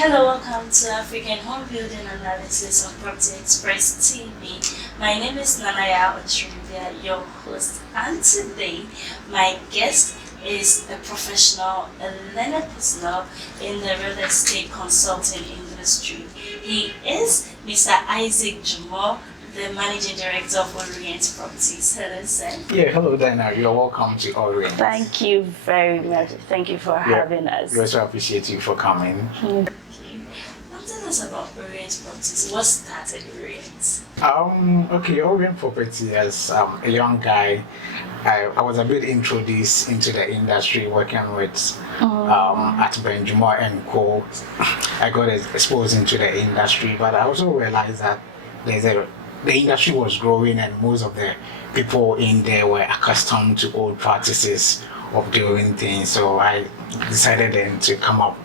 Hello, welcome to African Home Building Analysis on Property Express TV. My name is Okyerebea, your host, and today my guest is a professional, a learned personnel in the real estate consulting industry. He is Mr. Isaac Dwimoh, the Managing Director of Orient Properties. Hello, sir. Yeah, hello, Dana. You're welcome to Orient. Thank you very much. Thank you for having us. We also appreciate you for coming. Thank you. Now tell us about Orient Properties. What started Orient? Okay, Orient Property as a young guy, I was a bit introduced into the industry working with at Dwimoh-Opoku. I got exposed into the industry, but I also realized that the industry was growing and most of the people in there were accustomed to old practices of doing things. So I decided then to come up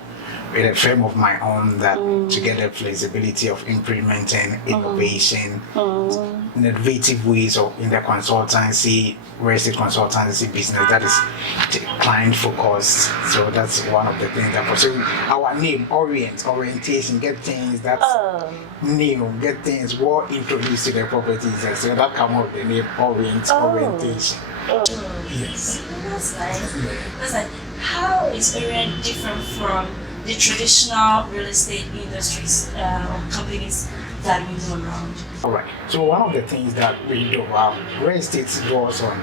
with a frame of my own that to get the flexibility of implementing innovation, innovative ways of in the consultancy, real estate consultancy business that is client focused. So that's one of the things that so our name, orientation, get things that's new, get things more introduced to the properties. So that come up with the name orientation. Yes. That's nice. That's like, how is Orient different from the traditional real estate industries or companies that we know around? All right. So one of the things that we do, real estate draws on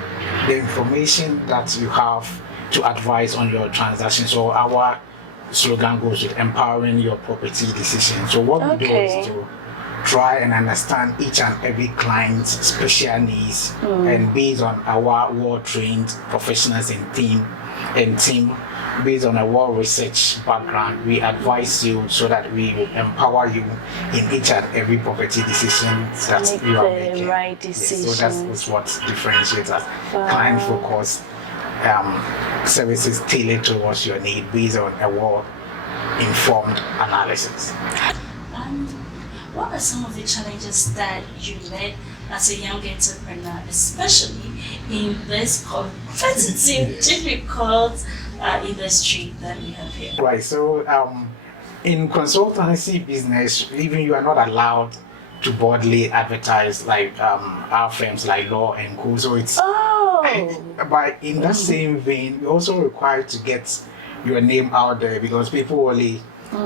the information that you have to advise on your transaction. So our slogan goes with empowering your property decision. So what we do is to try and understand each and every client's special needs, and based on our well-trained professionals and team, based on a well-researched background, we advise you so that we will empower you in each and every property decision that you are making. Right decision. Yes, so that's what differentiates us. Client-focused services tailored towards your need based on a well-informed analysis. What are some of the challenges that you met as a young entrepreneur, especially in this competitive, difficult industry that we have here? Right, so in consultancy business, even you are not allowed to broadly advertise like our firms like Law and Co. So it's but in that same vein, you're also required to get your name out there because people only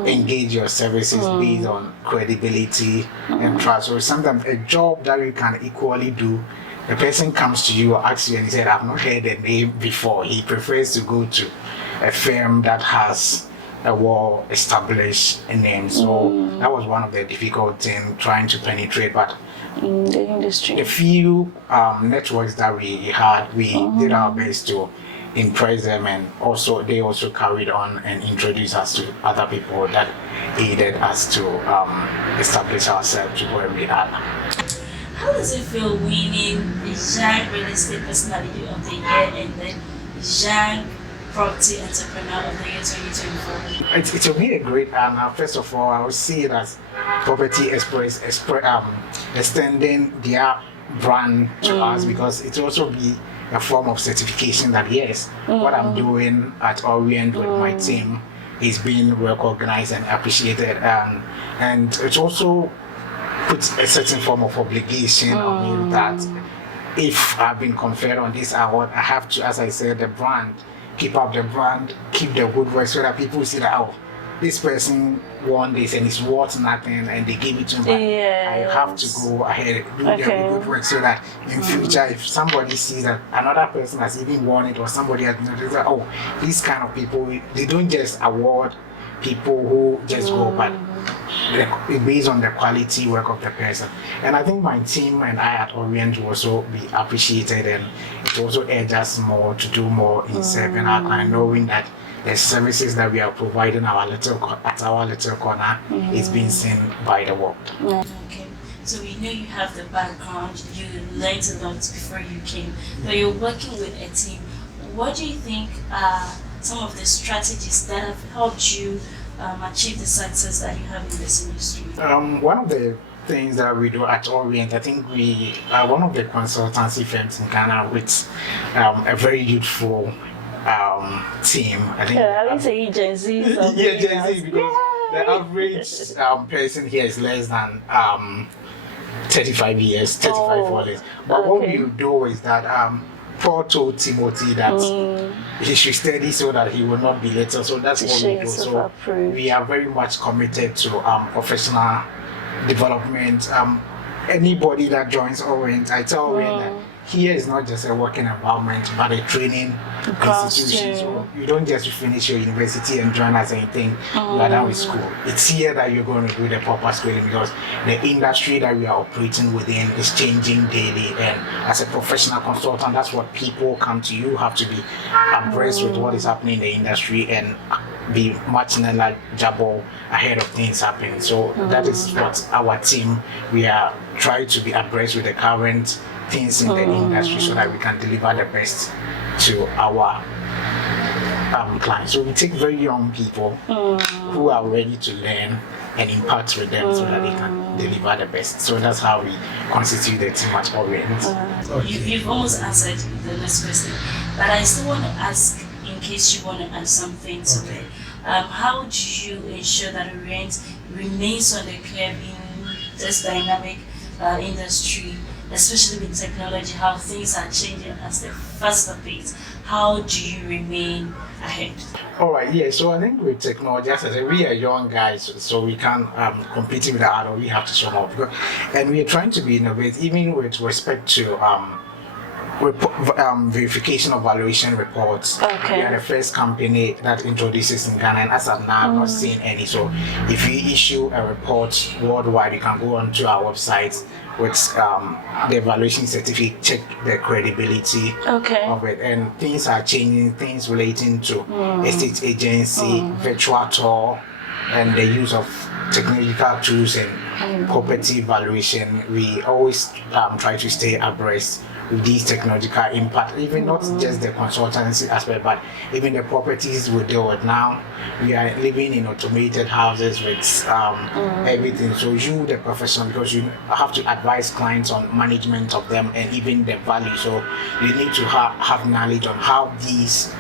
engage your services based on credibility and trust. So sometimes a job that you can equally do, the person comes to you or asks you and he said, I've not heard the name before. He prefers to go to a firm that has a well-established name. So that was one of the difficult things trying to penetrate. But in the industry, the few networks that we had, we did our best to impress them, and also they also carried on and introduced us to other people that aided us to establish ourselves to where we are. How does it feel winning the Young Real Estate Personality of the Year and then Young Property Entrepreneur of the Year 2024? It will be a great honor. First of all, I would see it as Property Express extending their brand to us, because it will also be a form of certification that yes, what I'm doing at Orient with my team is being recognized and appreciated, and it also puts a certain form of obligation on me that if I've been conferred on this award, I have to, as I said, the brand, keep up the brand, keep the good work, so that people see that this person won this and it's worth nothing and they give it to me. I have to go ahead and do their good work so that in future, if somebody sees that another person has even won it or somebody has noticed that, these kind of people, they don't just award people who just go, but based on the quality work of the person. And I think my team and I at Orient will also be appreciated, and it also urges us more to do more in serving our client, knowing that the services that we are providing at our little corner is being seen by the world. Okay, so we know you have the background, you learned a lot before you came, but you're working with a team. What do you think are some of the strategies that have helped you achieve the success that you have in this industry? One of the things that we do at Orient, I think we are one of the consultancy firms in Ghana with a very youthful team. I think I would say agencies. Gen Z, because the average person here is less than 35 years, 35 years. But what we do is that Paul told Timothy that he should study so that he will not be later. So that's what we do. So we are very much committed to professional development. Anybody that joins Orient, I tell Orient that here is not just a working environment, but a training institution. So you don't just finish your university and join us anything you are done with school. It's here that you're going to do the proper schooling, because the industry that we are operating within is changing daily. And as a professional consultant, that's what people come to you. Have to be abreast with what is happening in the industry and be much knowledgeable ahead of things happening. So that is what our team, we are trying to be abreast with the current things in the industry so that we can deliver the best to our clients. So we take very young people who are ready to learn and impact with them so that they can deliver the best. So that's how we constitute the team at Orient. You've almost answered the next question, but I still want to ask, in case you want to add something to it. How do you ensure that Orient remains on the curve in this dynamic industry, especially with technology, how things are changing at the faster pace? How do you remain ahead? All right, yeah. So I think with technology, as I said, we are young guys, so we can't compete with the adult. We have to show up, and we are trying to be innovative, even with respect to verification of valuation reports. We are the first company that introduces in Ghana, and as of now, I've not seen any. So if you issue a report worldwide, you can go onto our website with the evaluation certificate, check the credibility of it, and things are changing. Things relating to estate agency, virtual tour, and the use of technological tools and property valuation. We always try to stay abreast with these technological impact, even not just the consultancy aspect, but even the properties we deal with now. We are living in automated houses with everything. So you, the professional, because you have to advise clients on management of them and even the value. So you need to have knowledge on how these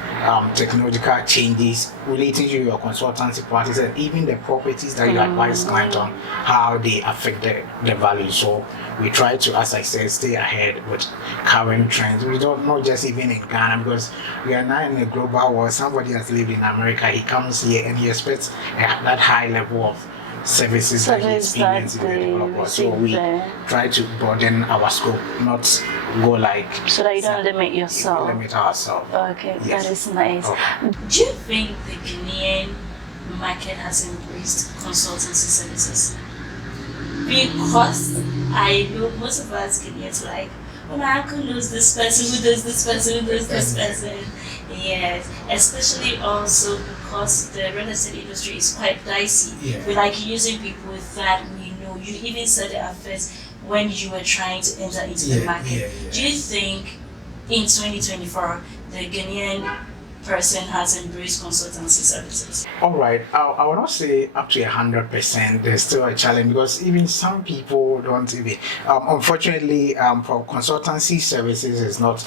technological changes relating to your consultancy practice and even the properties that you advise clients on, how they affect the value. So we try to, as I said, stay ahead with current trends. We don't know just even in Ghana, because we are now in a global world. Somebody has lived in America, he comes here and he expects that high level of services that he experiences in the developer. So we try to broaden our scope, not go like... So that you don't limit yourself. Limit ourselves. Okay, yes. That is nice. Do you think the Ghanaian market has embraced consultancy services? Because I know most of us Ghanaians like, oh, my uncle knows this person, who does this person, who does this person. Yes, especially also because the real estate industry is quite dicey. We like using people that we know. You even said it at first when you were trying to enter into the market. Do you think in 2024 the Ghanaian person has embraced consultancy services? All right, I will not say up to 100%. There's still a challenge, because even some people don't even. Unfortunately, for consultancy services is not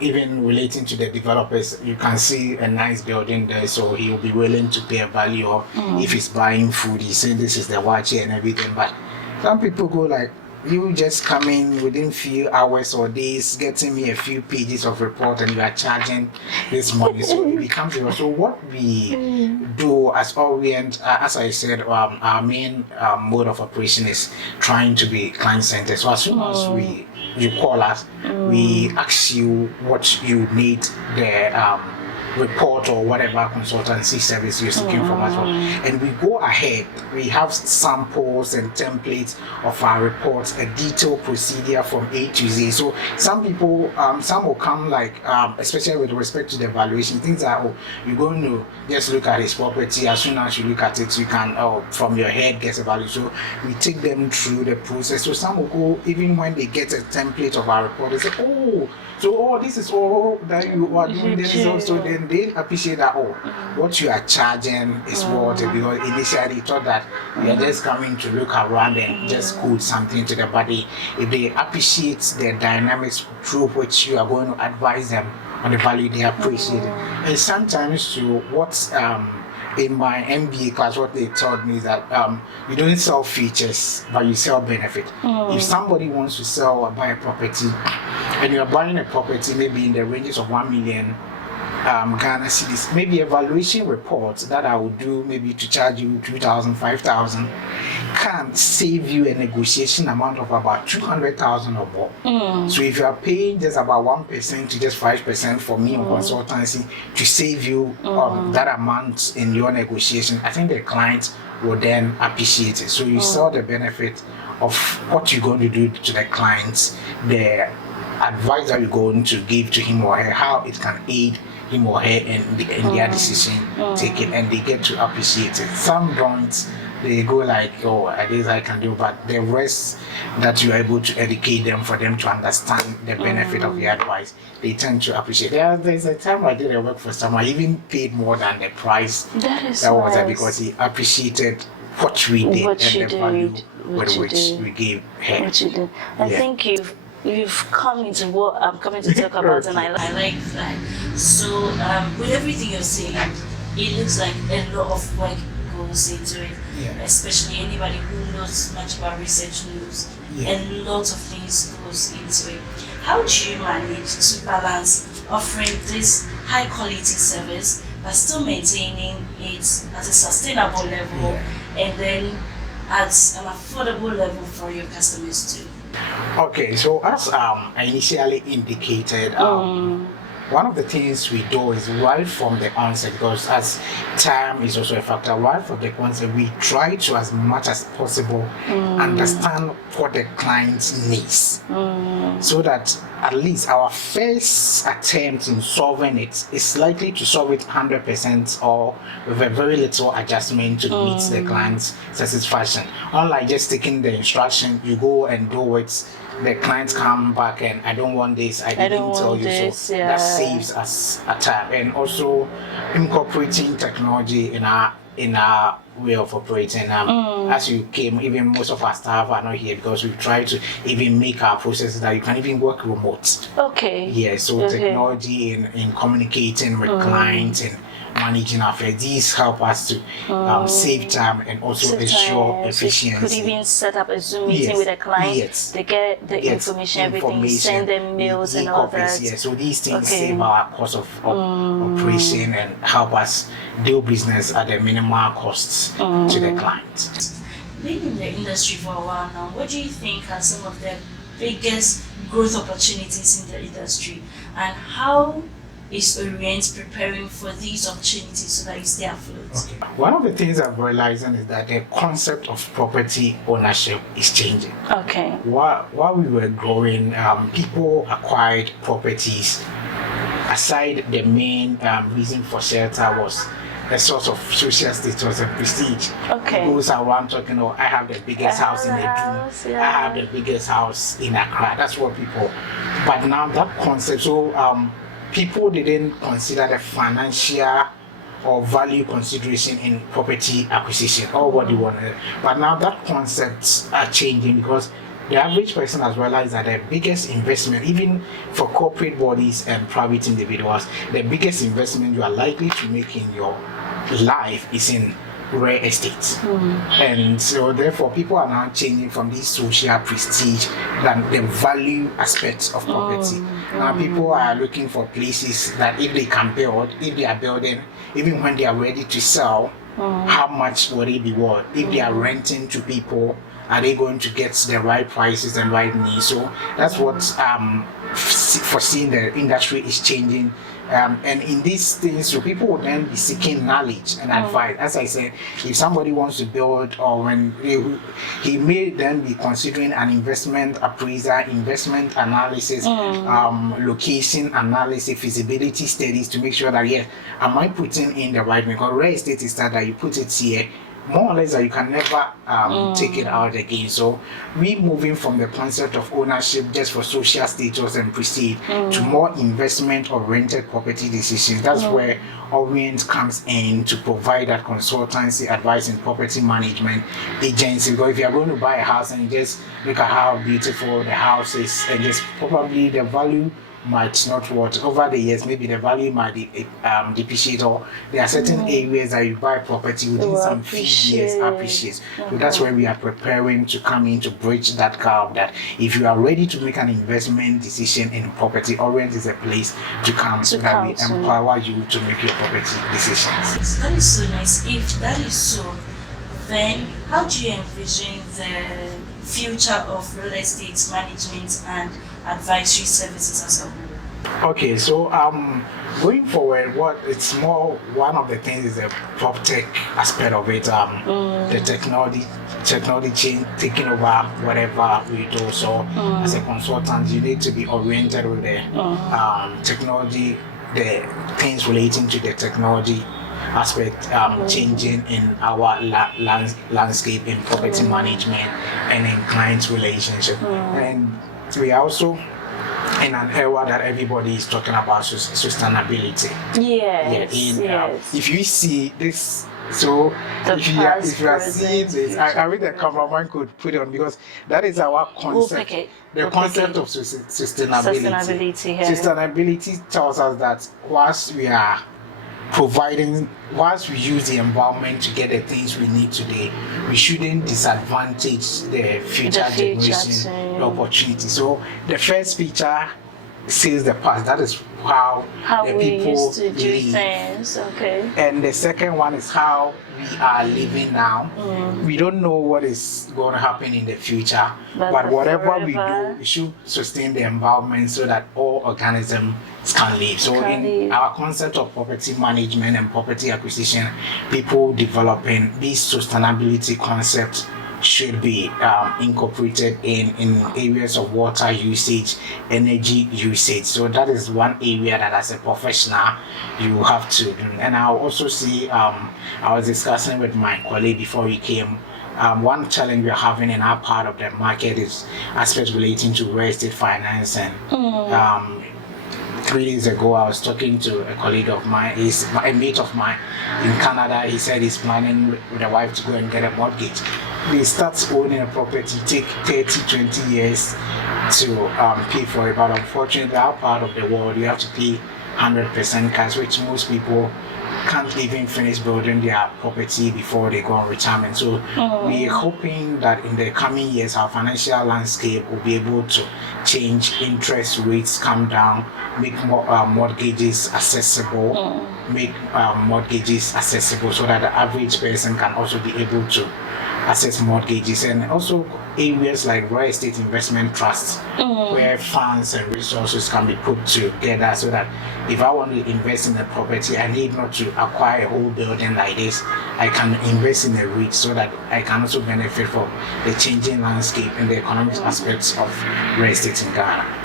even relating to the developers. You can see a nice building there, so he will be willing to pay a value of if he's buying food. He's saying this is the wachi and everything. But some people go like, you just come in within few hours or days, getting me a few pages of report, and you are charging this money. So it becomes zero. So what we do as Orient, as I said, our main mode of operation is trying to be client-centered. So as soon as you call us, we ask you what you need, the report or whatever consultancy service you're seeking from us, and we go ahead. We have samples and templates of our reports, a detailed procedure from A to Z. So some people, some will come like, especially with respect to the valuation, things that, oh, you're going to just look at his property. As soon as you look at it, you can, from your head, get a value. So we take them through the process. So some will go, even when they get a template of our report, they say, oh, so this is all that you are doing. This is also, then they appreciate that, what you are charging is worth it, because initially they thought that you are just coming to look around and just code something to the body. If they appreciate the dynamics through which you are going to advise them on the value, they appreciate it. And sometimes to what in my MBA class, what they taught me is that you don't sell features, but you sell benefit. If somebody wants to sell or buy a property, and you're buying a property maybe in the ranges of 1 million Ghana cedis, maybe evaluation reports that I would do maybe to charge you 2,000, 5,000 can save you a negotiation amount of about 200,000 or more. So if you are paying just about 1% to just 5% for me on consultancy to save you that amount in your negotiation, I think the client will then appreciate it. So you sell the benefit of what you're going to do to the clients, the advice that you're going to give to him or her, how it can aid him or her in their decision taking, and they get to appreciate it. Some don't. They go like, oh, at least I can do, but the rest that you're able to educate them for them to understand the benefit of the advice, they tend to appreciate. There's a time I did a work for someone, I even paid more than the price. That was nice. Because he appreciated what we did and the value with which we gave her. What you did. I think you've come into what I'm coming to talk about, and I like that. So with everything you're saying, it looks like a lot of work goes into it. Especially anybody who knows much about research knows, and lots of things goes into it. How do you manage to balance offering this high quality service but still maintaining it at a sustainable level and then at an affordable level for your customers too? Okay, so as I initially indicated, one of the things we do is right from the onset, because as time is also a factor, right from the onset, we try to, as much as possible, understand what the client needs, so that at least our first attempt in solving it is likely to solve it 100% or with a very little adjustment to meet the client's satisfaction. Unlike just taking the instruction, you go and do it, the clients come back and I don't want this, I didn't tell you this, so that saves us a time. And also incorporating technology in our way of operating. As you came, even most of our staff are not here because we've tried to even make our processes that you can even work remote. Okay. Yeah, so technology in communicating with clients and managing our affairs, these help us to save time and also ensure efficiency. So you could even set up a Zoom meeting with a client, they get the information, everything, send them mails and all that. Yeah, so these things save our cost of operation and help us do business at a minimal cost to the client. Being in the industry for a while now, what do you think are some of the biggest growth opportunities in the industry, and how is Orient preparing for these opportunities so that you stay afloat? Okay. One of the things I'm realizing is that the concept of property ownership is changing. Okay. While we were growing, people acquired properties. Aside, the main reason for shelter was a source of social status and prestige. Okay. Goes around talking, oh, I have the biggest house in Edu, I have the biggest house in Accra. That's what people. But now that concept, so people didn't consider the financial or value consideration in property acquisition or what they wanted. But now that concepts are changing because the average person has realized that the biggest investment, even for corporate bodies and private individuals, the biggest investment you are likely to make in your life is in real estate. And so therefore people are now changing from this social prestige than the value aspects of property. Now people are looking for places that if they can build, if they are building, even when they are ready to sell, how much will it be worth? If they are renting to people, are they going to get the right prices and right needs? So that's what foreseeing the industry is changing. And in these things, so people will then be seeking knowledge and advice. As I said, if somebody wants to build, or when he may then be considering an investment appraiser, investment analysis, location analysis, feasibility studies to make sure that, yes, am I putting in the right, because real estate is that you put it here, more or less that you can never take it out again. So we moving from the concept of ownership just for social status and prestige to more investment oriented property decisions. That's where Orient comes in to provide that consultancy advice in property management agency. Because if you're going to buy a house and just look at how beautiful the house is and just probably the value might not what over the years, maybe the value might depreciate, or there are certain areas that you buy property within some few years appreciates. So that's where we are preparing to come in to bridge that gap, that if you are ready to make an investment decision in property, Orient is a place to come, so that we empower you to make your property decisions. That is so nice. If that is so, then how do you envision the future of real estate management and advisory services as a whole? Okay, so going forward, one of the things is the prop tech aspect of it. The technology taking over whatever we do. So as a consultant, you need to be oriented with the technology, the things relating to the technology aspect changing in our landscape in property management and in client relationship. And we are also in an era that everybody is talking about sustainability. Yes. If you see this, so if you are seeing this, I read the cameraman could put it on, because that is our concept. The concept of sustainability. Sustainability tells us that whilst we use the environment to get the things we need today, we shouldn't disadvantage the future generation opportunity. So the first picture says the past. That is how the we people used to do live. things. Okay. And the second one is how we are living now. We don't know what is going to happen in the future, but whatever we do, we should sustain the environment so that all organisms can live. So our concept of property management and property acquisition, people developing these sustainability concepts should be incorporated in areas of water usage, energy usage. So that is one area that as a professional you have to do. And I also see, I was discussing with my colleague before he came, one challenge we're having in our part of the market is aspects relating to real estate financing. 3 days ago, I was talking to a colleague of mine, a mate of mine in Canada. He said he's planning with a wife to go and get a mortgage. They start owning a property, take 30, 20 years to pay for it. But unfortunately, our part of the world, you have to pay 100% cash, which most people can't even finish building their property before they go on retirement. So we're hoping that in the coming years, our financial landscape will be able to change, interest rates come down, make more mortgages accessible, so that the average person can also be able to access mortgages, and also areas like real estate investment trusts, where funds and resources can be put together, so that if I want to invest in a property, I need not to acquire a whole building like this. I can invest in a REIT so that I can also benefit from the changing landscape and the economic aspects of real estate in Ghana.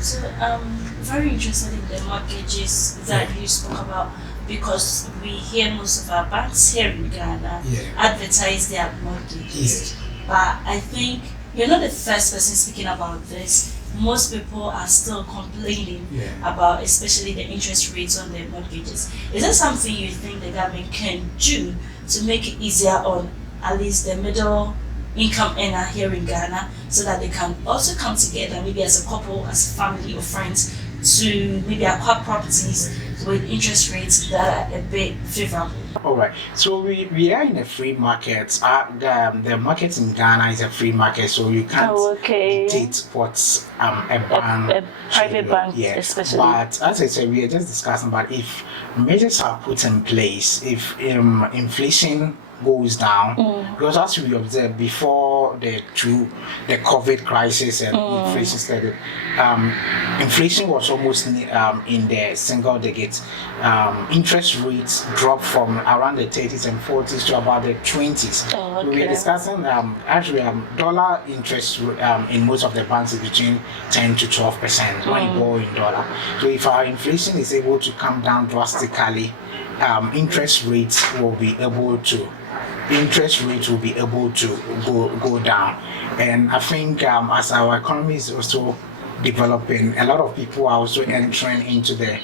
So I'm very interested in the mortgages that you spoke about, because we hear most of our banks here in Ghana advertise their mortgages. But I think you're not the first person speaking about this. Most people are still complaining about, especially the interest rates on their mortgages. Is that something you think the government can do to make it easier on at least the middle income earner here in Ghana, so that they can also come together, maybe as a couple, as a family or friends, to maybe acquire properties with interest rates that are a bit favorable? All right. So we are in a free market. The market in Ghana is a free market, so you can't dictate what a private bank, especially. But as I said, we are just discussing about if measures are put in place, if inflation goes down, because as we observed before the COVID crisis and inflation started, inflation was almost in the single digits. Interest rates dropped from around the 30s and 40s to about the 20s. We were discussing dollar interest in most of the banks is between 10 to 12% when you borrow in dollar. So if our inflation is able to come down drastically, interest rates will be able to go down. And I think as our economy is also developing, a lot of people are also entering into the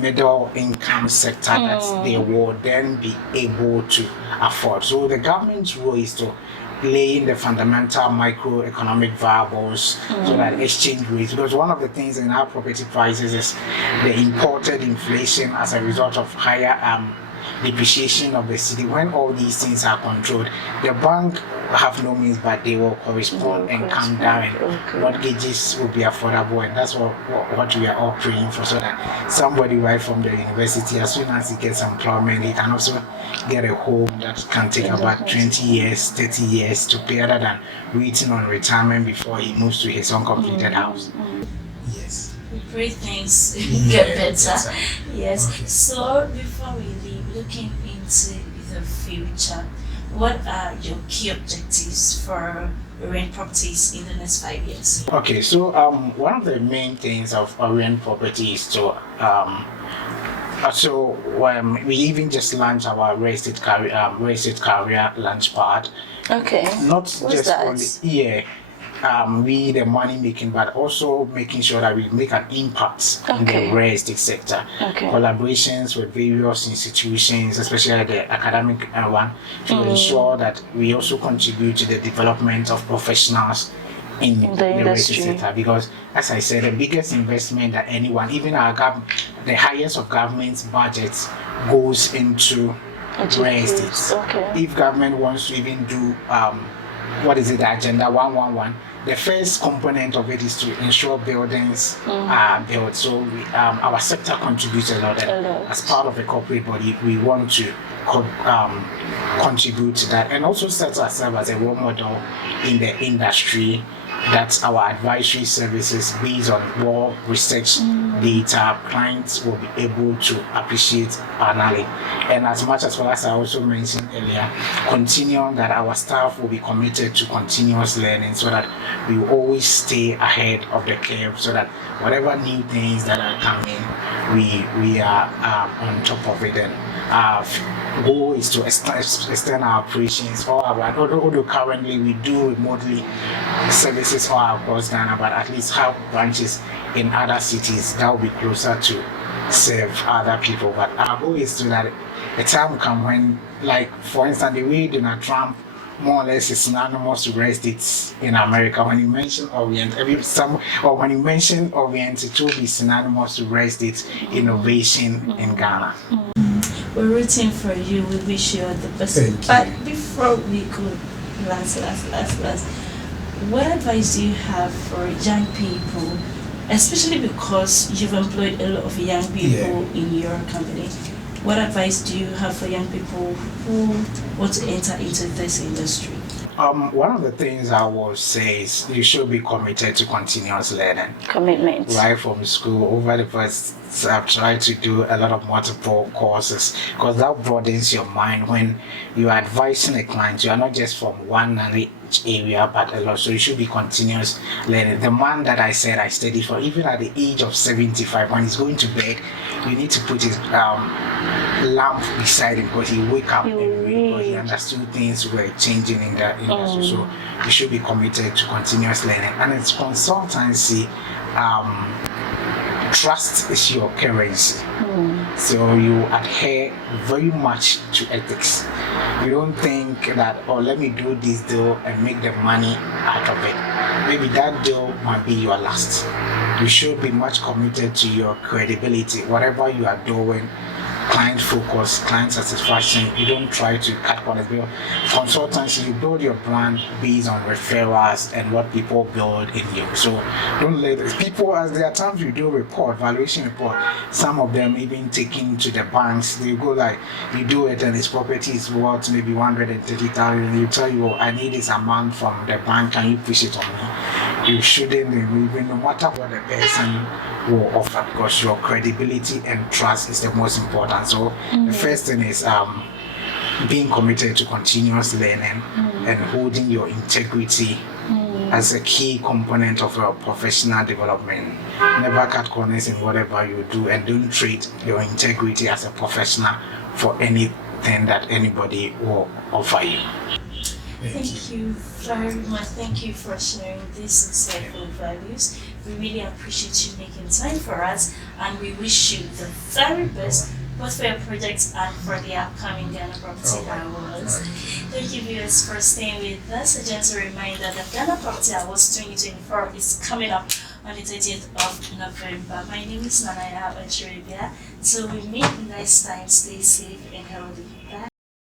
middle income sector that they will then be able to afford. So the government's role is to lay in the fundamental microeconomic variables so that exchange rates, because one of the things in our property prices is the imported inflation as a result of higher depreciation of the city. When all these things are controlled, the bank have no means, but they will correspond and come down, and mortgages will be affordable, and that's what we are all praying for, so that somebody right from the university, as soon as he gets employment, he can also get a home that can take about 20 years, 30 years to pay, other than waiting on retirement before he moves to his uncompleted house. Yes. We pray things get better. Yes. Okay. So before we leave, looking into the future, what are your key objectives for Orient Properties in the next 5 years? Okay, so one of the main things of Orient Property is to we even just launched our real estate career launch pad. Okay. Not what's just that? Only we the money making, but also making sure that we make an impact in the real estate sector. Collaborations with various institutions, especially the academic one, to ensure that we also contribute to the development of professionals in the real estate sector. Because, as I said, the biggest investment that anyone, even the highest of government's budgets, goes into real estate. If government wants to even do the Agenda 111, the first component of it is to ensure buildings are built. So our sector contributes a lot. As part of a corporate body, we want to contribute to that, and also set ourselves as a role model in the industry. That's our advisory services based on raw research data. Clients will be able to appreciate our knowledge. And as much as well as I also mentioned earlier, continuing that our staff will be committed to continuous learning, so that we will always stay ahead of the curve, so that whatever new things that are coming, we are on top of it. And our goal is to extend our operations although currently we do remotely services all across Ghana, but at least have branches in other cities that will be closer to serve other people. But our goal is to that a time come when, like for instance, the way Donald Trump more or less is synonymous to real estate in America. When you mention Orient, when you mention Orient, it will be synonymous to real estate innovation in Ghana. We're rooting for you. We wish you all the best. But before we go, last, what advice do you have for young people, especially because you've employed a lot of young people in your company? What advice do you have for young people who want to enter into this industry? One of the things I will say is you should be committed to continuous learning. Commitment. Right from school. Over the first, I've tried to do a lot of multiple courses, because that broadens your mind. When you are advising a client, you are not just from one knowledge area, but a lot. So you should be continuous learning. The man that I said I studied for, even at the age of 75, when he's going to bed, you need to put his lamp beside him, because he wake up every because he understood things were changing in the industry. So you should be committed to continuous learning. And it's consultancy. Trust is your currency. So you adhere very much to ethics. You don't think that, let me do this deal and make the money out of it. Maybe that deal might be your last. You should be much committed to your credibility. Whatever you are doing, client focus, client satisfaction. You don't try to cut corners. Consultancy, you build your brand based on referrals and what people build in you. So don't let people, as there are times you do valuation report, some of them even taking to the banks, they go like, you do it and this property is worth maybe 130,000, you tell you, I need this amount from the bank, can you push it on me? You shouldn't, even no matter what the person will offer, because your credibility and trust is the most important. So the first thing is being committed to continuous learning and holding your integrity as a key component of your professional development. Never cut corners in whatever you do, and don't trade your integrity as a professional for anything that anybody will offer you. Thank you very much. Thank you for sharing these insightful values. We really appreciate you making time for us, and we wish you the very best both for your projects and for the upcoming Ghana Property Awards. Thank you viewers for staying with us. A gentle reminder that Ghana Property Awards 2024 is coming up on the 30th of November. My name is Nanaya Okyerebea. Till we meet next time, stay safe and healthy. Bye.